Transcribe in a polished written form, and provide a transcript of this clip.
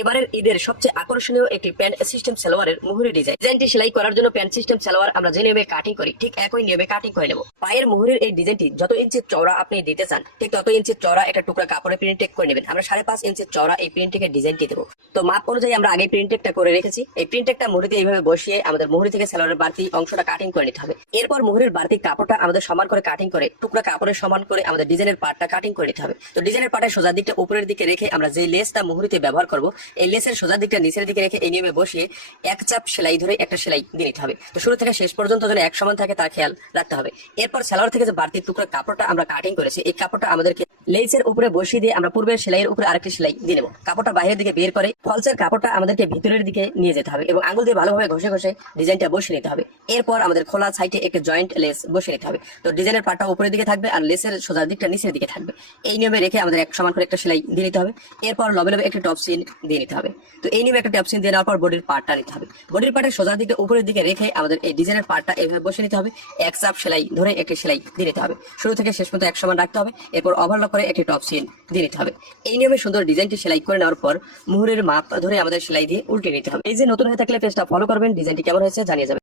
এবারের ঈদের সবচেয়ে আকর্ষণীয় একটি প্যান্ট সিস্টেম সালোয়ারের মুহুরি ডিজাইনটি সেলাই করার জন্য প্যান্ট সিস্টেম সালোয়ার আমরা যে নিয়মে কাটিং করি ঠিক একই নিয়মে কাটিং করে নেব। পায়ের মুহুরির এই ডিজাইনটি যত ইঞ্চি চওড়া আপনি দিতে চান ঠিক তত ইঞ্চি চওড়া একটা টুকরা কাপড়ে প্রিন্ট করে নেবেন। আমরা 5.5 ইঞ্চি চওড়া এই প্রিন্টের ডিজাইনটি দেবো। তো মাপ অনুযায়ী আমরা আগে প্রিন্টেকটা করে রেখেছি। এই প্রিন্টেকটা মুহুরিতে এইভাবে বসিয়ে আমাদের মুহুরি থেকে সালোয়ারের বাড়তি অংশটা কাটিং করে নিতে হবে। এরপর মুহুরির বাড়তি কাপড়টা আমাদের সমান করে কাটিং করে টুকরা কাপড়ের সমান করে আমাদের ডিজাইনের পার্টটা কাটিং করে নিতে হবে। তো ডিজাইনের পার্টের সোজা দিকটা উপরের দিকে রেখে আমরা যে লেসটা মুহুরিতে ব্যবহার করব এই লেসের সোজা দিকটা নিচের দিকে রেখে এই নিয়মে বসিয়ে এক চাপ সেলাই ধরে একটা সেলাই দিয়ে নিতে হবে। তো শুরু থেকে শেষ পর্যন্ত যেন এক সমান থাকে তার খেয়াল রাখতে হবে। এরপর সালোয়ার থেকে যে বাড়তি টুকরা কাপড়টা আমরা কাটিং করেছি এই কাপড়টা আমাদেরকে লেসের উপরে বসিয়ে দিয়ে আমরা পূর্বের সেলাইয়ের উপরে আরেকটি সেলাই দিয়ে নেব। কাপড়টা বাইরের দিকে বের করে ফলসের কাপড়টা আমাদেরকে ভিতরের দিকে নিয়ে যেতে হবে এবং আঙুল দিয়ে ভালোভাবে ঘষে ঘষে ডিজাইনটা বসিয়ে নিতে হবে। এরপর আমাদের খোলা সাইডে একটা জয়েন্ট লেস বসিয়ে নিতে হবে। তো ডিজাইনের পার্টটা উপরের দিকে থাকবে আর লেসের সোজা দিকটা নিচের দিকে থাকবে। এই নিয়মে রেখে আমাদের এক সমান করে একটা সেলাই দিয়ে নিতে হবে। এরপর লবে লবে একটা টপ সিন দিয়ে নিতে হবে। তো এই নিয়মে একটা টপ সিন দিয়ে নেওয়ার পর বডির পার্টটা নিতে হবে। বডির পার্টের সোজা দিকে উপরের দিকে রেখে আমাদের এই ডিজাইনের পার্টটা এইভাবে বসিয়ে নিতে হবে। এক চাপ সেলাই ধরে একটি সেলাই দিয়ে নিতে হবে। শুরু থেকে শেষ পর্যন্ত এক সমান রাখতে হবে। এরপর ওভারলক করে একটি টপ সিন দিয়ে নিতে হবে। এই নিয়মে সুন্দর ডিজাইনটি সেলাই করে নেওয়ার পর মুহুরের মাপ ধরে আমাদের সেলাই দিয়ে উল্টে নিতে হবে। এই যে নতুন হয়ে থাকলে পেজটা ফলো করবেন, ডিজাইনটি কেমন হয়েছে জানিয়ে যাবেন।